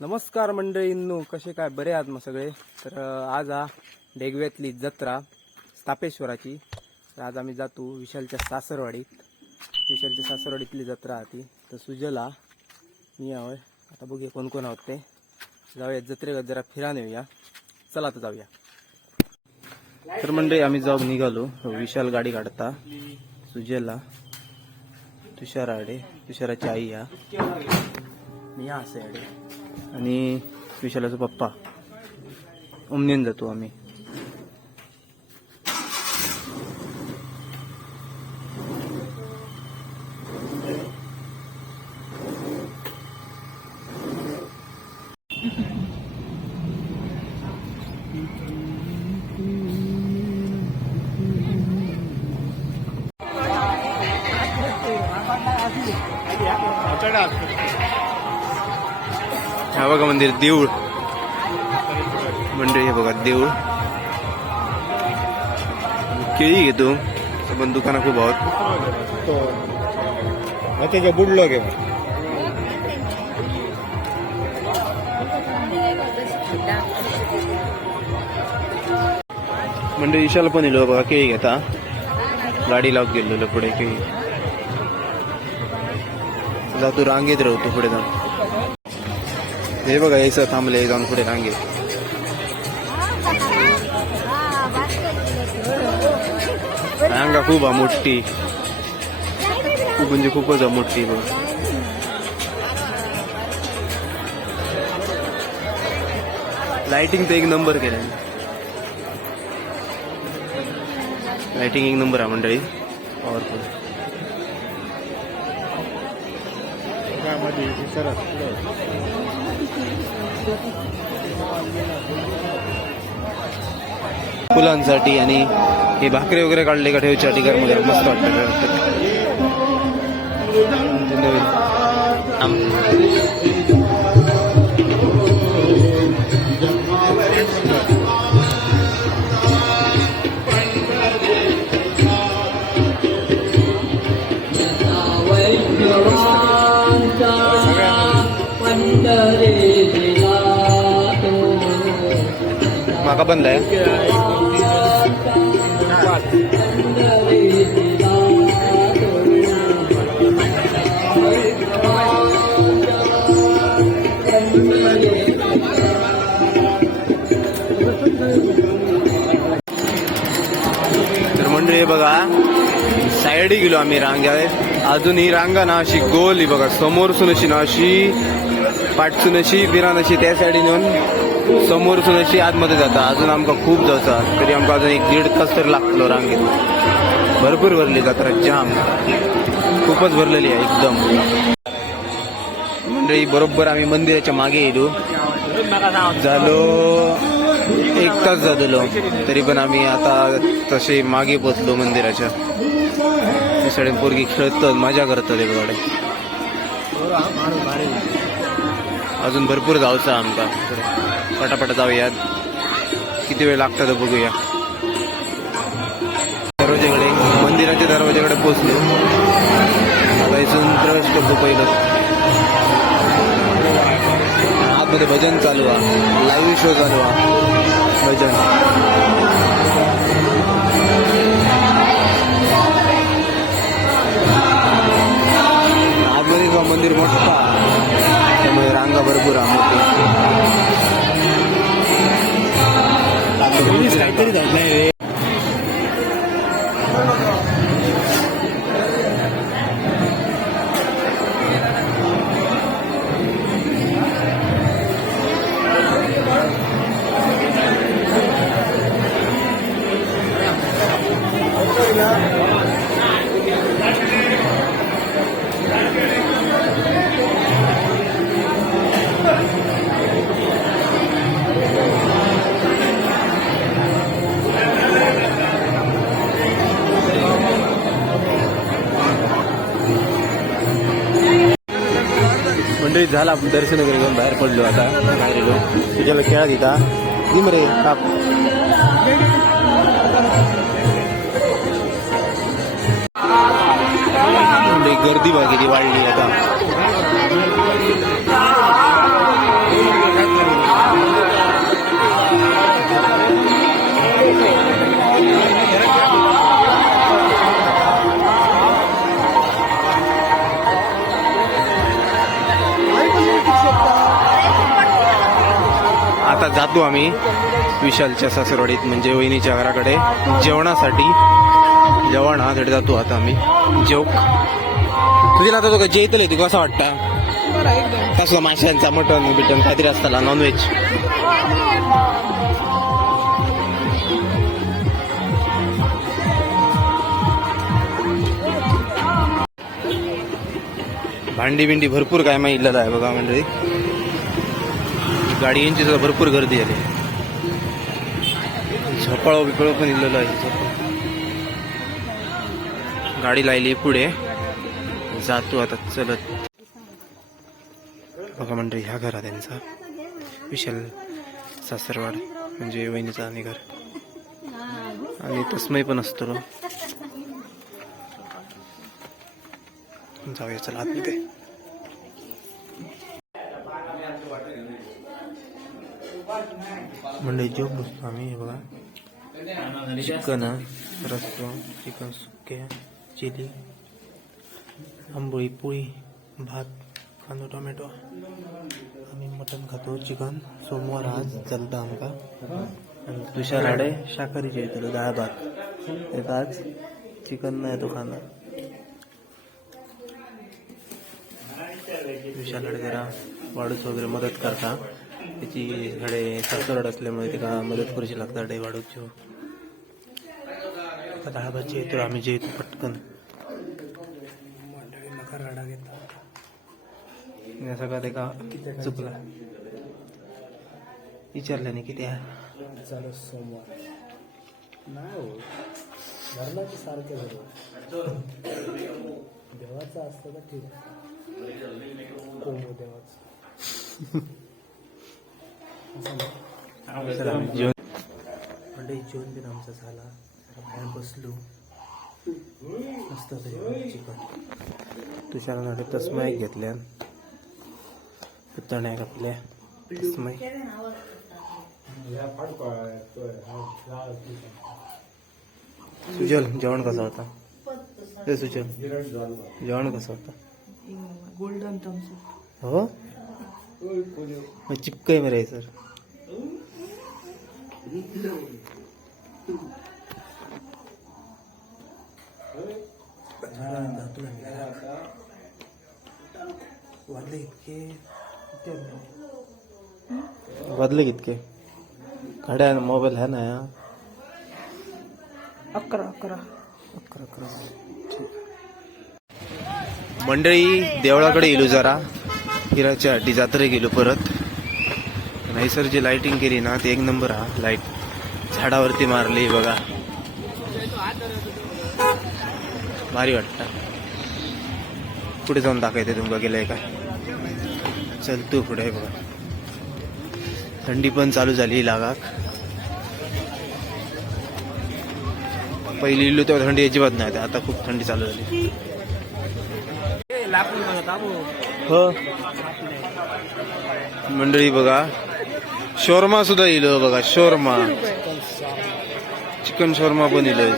नमस्कार मंडळींनो कसे काय? बरे आहात मग सगळे? तर आज हा डेगव्यातली जत्रा स्थापेश्वराची. तर आज आम्ही जातो विशालच्या सासरवाडीत. विशालच्या सासरवाडीतली जत्रा आहे ती. तर सुजला मी आहोय आता बघूया कोण कोण आहोत ते. जाऊया जत्रेगत जरा फिरान येऊया. चला तर जाऊया. तर मंडळी आम्ही जाऊ निघालो. विशाल गाडी काढता. सुजला तुषार आडे तुषाराची आई या मी या असे आडे. आणि विशालाचा पप्पा. उमनेन जातो आम्ही. मंदिर देऊळ. मंदिर हे बघा देऊळ. केळी घेतो पण दुकानं खूप आहोत. त्याच्या बुडलो गे म्हणजे विशाल पण येलो बघा केळी घेता. गाडी लावत गेलेलो पुढे केळी. जातो रांगेत राहतो पुढे जाऊन. हे बघा यायचं थांबले जाऊन पुढे रांगेत रांगा खूप हा मोठी. खूप म्हणजे खूपच हा मोठी बघ. लाइटिंग तर एक नंबर केलं लाइटिंग एक नंबर आहे मंडळी. पॉवरफुल फुलांसाठी आणि हे भाकरी वगैरे काढले का ठेवच्या ठिकाणी मस्त वाटतं. माका बंद आहे. आहे बघा. साईडी गेलो आम्ही रांग्यावर. अजून ही रांगा ना अशी गोल ही बघा. समोरसून अशी ना अशी पाठसून अशी बिरान अशी त्या सायडीन येऊन समोरसून अशी आतमध्ये जाता. अजून आमका खूप जाता. तरी आमका अजून एक दीड तास तरी लागतलो रांगेत. भरपूर भरली जात्रा जाम. खूपच भरलेली आहे एकदम. मंडळी बरोबर आम्ही मंदिराच्या मागे येलो झालो. एक तास झालेलो. तरी पण आम्ही आता तसे मागे पोचलो मंदिराच्या. सडे पोरगी खेळतात मजा करतात एक गाडे अजून भरपूर जाऊचं आमका पटापट जाऊयात. किती वेळ लागतात बघूया. दरवाजेकडे मंदिराच्या दरवाजेकडे पोचलो. आता इथून प्रवेश करतो पहिलं. आतमध्ये भजन चालू आहे. लाईव्ह शो चालू आहे. भजन. आतमध्ये मंदिर मोठा त्यामुळे रांगा भरपूर आहे मोठी. काहीतरी झालंय झाला. आपण दर्शन वगैरे घेऊन बाहेर पडलो आता. बाहेर येलो तुझ्याला खेळा दिता निम रे काप. गर्दी वगैरे वाढली आता. निघतो आम्ही विशालच्या सासरवाडीत म्हणजे वहिनीच्या घराकडे. जेवणासाठी जेवण हा तिथे जातो आता आम्ही. जेव तुझ्या आता तुका जेतले तुका कसं वाटतं? कसलं माशांचा मटन बिटन काहीतरी असताना नॉनव्हेज भांडी बिंडी भरपूर काय माहिती आहे बघा म्हणजे गाडी यांची सुद्धा भरपूर गर्दी झाली झपाळ बिपळ पण दिलेलं आहे. गाडी लायली पुढे. जातो आता चलत. बघा म्हणजे ह्या घरा त्यांचा. विशाल सासरवाड म्हणजे वहिनीचा आणि घर. आणि तस्मय पण असतो. जाऊया चला आतमध्ये. म्हणजे जो बसतो आम्ही हे बघा. चिकन रस्सा चिकन सुक्या चिली आंबोळी पोळी भात कांदो टोमॅटो. आम्ही मटन खातो चिकन सोमवार आज चलता आमका. आणि तुषार हाडे शाकाहारीचे येतलो डाळ भात. एक आज चिकन नाही तो खाना विशाल हाडे जरा वाढूच वगैरे मदत करता. त्याची झाडे सासरड असल्यामुळे तिका मदत करूची लागता डे वाढूची. आता डाळ भाजी येतो आम्ही जे येतो पटकन या सगळं ते का चुकला. विचारल्याने किती आहे. चालू सोमवार नाही हो धर्माचे सारखे झालं देवाचं असतं का ठीक कोंबो देवाचं? आम्ही जेवण जेवण बिन आमचा झाला बाहेर बसलो मस्त चिकन तुषारासाठी तस्मय घेतल्या. पितण्या कापल्या तस्मय सुजल जेवण कसं होता? सुजल. जेवण कसं होता? गोल्डन हो? मग चिपकय मरे सर वादले इतके वादले कितके गाड्या मोबाईल आहे ना या अकरा अकरा। अकरा अकरा। मंडळी देवळाकडे गेलो जरा। हिराच्या अड्डी जात्रे गेलो परत. नाही सर जी लाईटिंग केली ना ती एक नंबर हा लाइट झाडावरती मारली बघा. भारी वाटत. पुढे जाऊन दाखवते तुमका गेलंय काय चल तू पुढे बघा. थंडी पण चालू झाली लागाक. पहिली इल्लू तेव्हा थंडी अजिबात नाही आता खूप थंडी चालू झाली. हो मंडळी बघा शोरमा सुद्धा इलो बघा शोरमा चिकन शोरमा पण इलो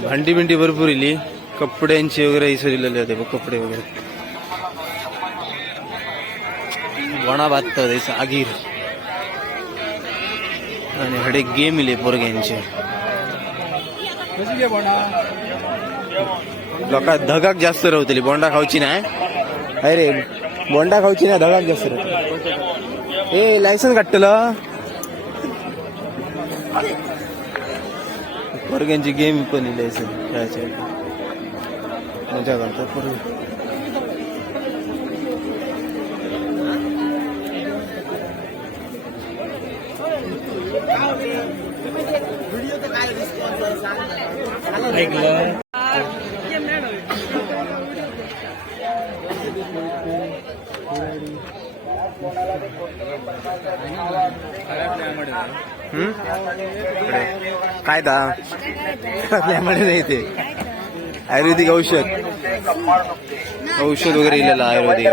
भांडी बिंडी भरपूर इली कपड्यांची वगैरे इसर इलेले होते बघ कपडे वगैरे वणा बात आगीर आणि हडे गेम इले पोरग्यांचे लोकांक धगाक जास्त रवतली बोंडा खावची नाही. अरे बोंडा खावची नाही धगाक जास्त रावतली. ए लायसन काढतलं पोरग्यांची गेम पण लायसन खेळायचे. मजा करतात काय दा? आपल्यामध्ये नाही ते. आयुर्वेदिक औषध. औषध वगैरे इलेलं आयुर्वेदिक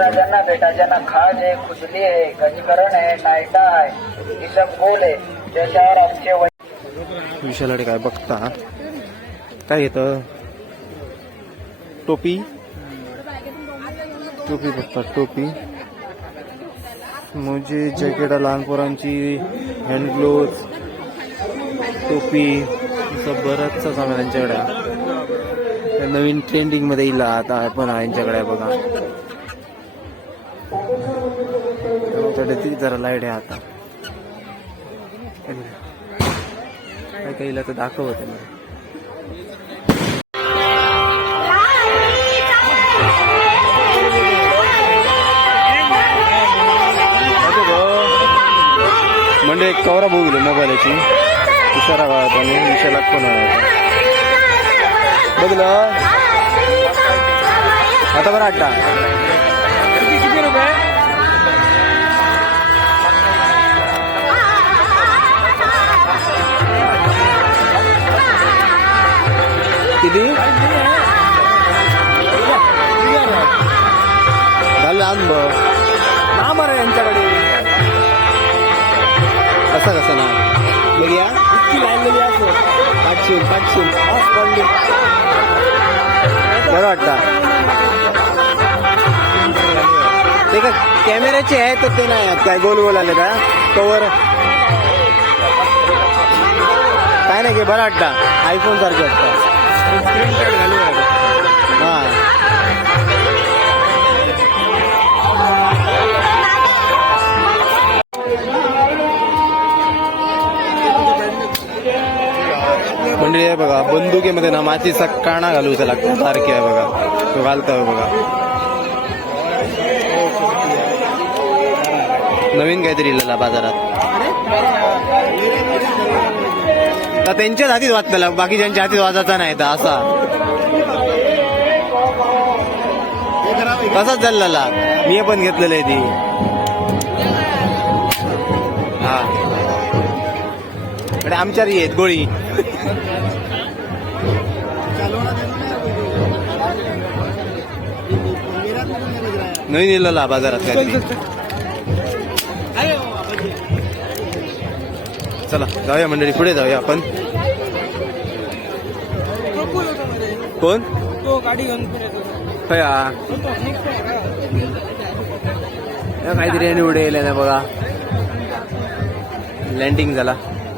बेटा खाज आहे खुजली आहे गजकरण आहे नायटा आहे इसबगोल आहे त्याच्यावर आमचे विशालाडे काय बघता? काय घेतं? टोपी? टोपी बघतात टोपी. मोजे जॅकेट लहान पोरांची हँड ग्लोव्ज टोपी असं बराचसा सामान यांच्याकडे नवीन ट्रेंडिंगमध्ये येईल आता पण आहे यांच्याकडे बघा. ती जरा लाइट आहे आता. काय काही तर दाखवत आहे. एक कवरा बघू मोबाईलाची. इशारा गावात आणि विषयाला पण बघलं आता बरं आठा किती किती रुपये? किती? झालं आण बघ ना बरं यांच्याकडे. कसा कसा ना बघूया पाचशे पाचशे. बरं वाटतं. ते का कॅमेऱ्याचे आहे तर ते नाही आहेत. काय गोल गोल आले का कवर काय नाही घे बरं वाटतं. आयफोन सारखे वाटतं. बघा बंदुकीमध्ये ना मातीचा काणा घालूचा लागतो सारखी आहे बघा. तो घालतोय बघा. नवीन काहीतरी इलेला बाजारात. तर त्यांच्याच हातीत वाचलेला बाकीच्यांच्या हातीत वाजायचा नाही तर असा. तसाच चाललेला मी पण घेतलेलं आहे ती. हा. आणि आमच्या आहेत गोळी. नवीन इलेला बाजारात काहीतरी चला जाऊया मंडळी पुढे जाऊया आपण. कोण? काय काहीतरी आणि उडे ना बघा. लँडिंग झाला.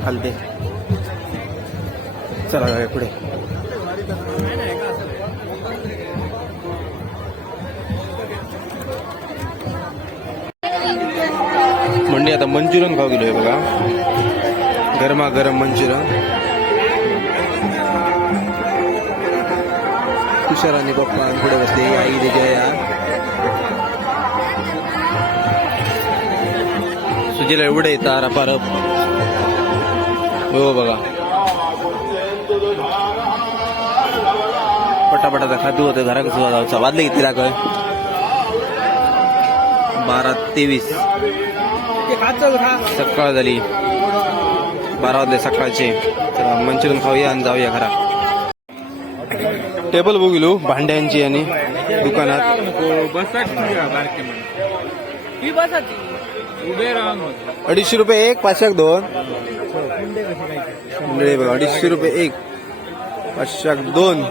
खालते. चला जाऊया पुढे. मंडी आता मंचुरियन खाऊ गेलोय बघा. गरमा गरम मंचुरियन. तुषार आणि पप्पा पुढे बसले. आई दे या. सुजीला एवढे येतात रपारप हो बघा. पटापटाचा खातू होतं घरा कसं जाऊचा वाजले किती राख बारा तेवीस. सकाळ झाली. बारा वाजले सकाळचे. चला मंचुरियन खाऊया आणि जाऊया घरा टेबल बघिलो भांड्यांची आणि दुकानात. अडीचशे रुपये एक पाचशाक दोन. बघा अडीचशे रुपये एक पाचशाक दोन.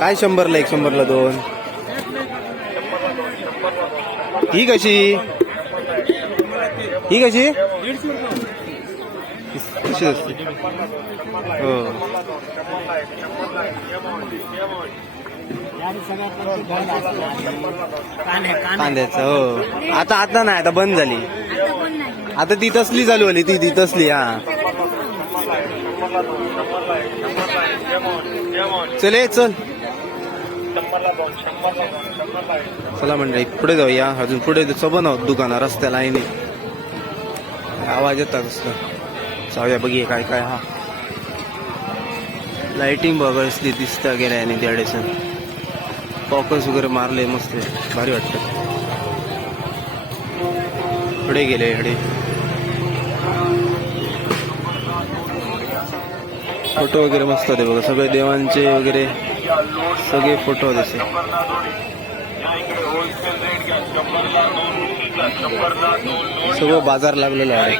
काय शंभरला एक शंभरला दोन? ही कशी? ही कशी? कशी असते? हो. कांद्याचं हो. आता आता नाही आता बंद झाली. आता ती तसली चालू आली ती ती तसली हा. चल चल. चला म्हणजे पुढे जाऊया. अजून पुढे सोबत आहोत दुकाना रस्त्याला आहे आवाज येतात असत जाऊया बघूया काय काय हा. लाइटिंग बघा असली दिसता गेल्या त्या त्याडेसन पॉकर्स वगैरे मारले मस्त भारी वाटतं. पुढे गेले इकडे फोटो वगैरे मस्त होते बघा. सगळे देवांचे वगैरे. सगळे फोटो जसे सगळं बाजार लागलेला आहे.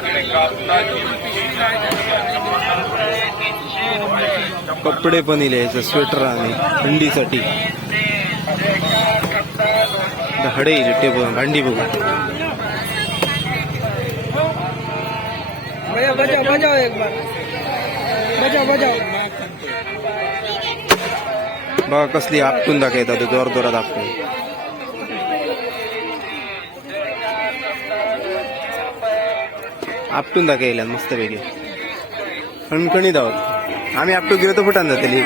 कपडे पण इले स्वेटर आणि थंडीसाठी हडे टेबल भांडी बघू. बजाओ बजाओ बजाओ एक बार. बजाओ बजाओ बघा कसली आपटून दाखवतात जोर जोरात आपटून. आपटून दाखयल्यान मस्त पैकी खणखणीत आहोत. आम्ही आपटून गेलो तर फुटान जातली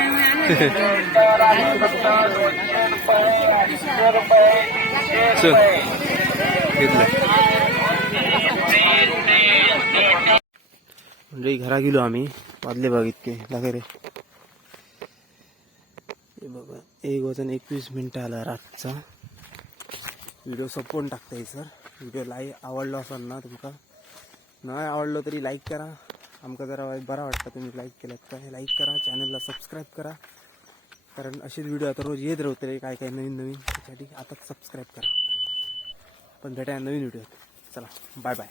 चल म्हणजे घरा गेलो आम्ही वाजले बाग इतके दाखय रे. हे बघा एक वाजून एकवीस मिनटं आला रातचा. व्हिडिओ संपवून टाकता सर. व्हिडिओ लाईक आवडलो असाल ना तुमका? नाही आवडलो तरी लाईक करा. आमका जरा बरा वाटतं तुम्ही लाईक केलात का? लाईक करा चॅनलला सबस्क्राईब करा. कारण असेच व्हिडिओ आता रोज येत राहते काय काय नवीन नवीन. त्यासाठी आताच सबस्क्राईब करा. पण भेटाय नवीन व्हिडिओ चला बाय बाय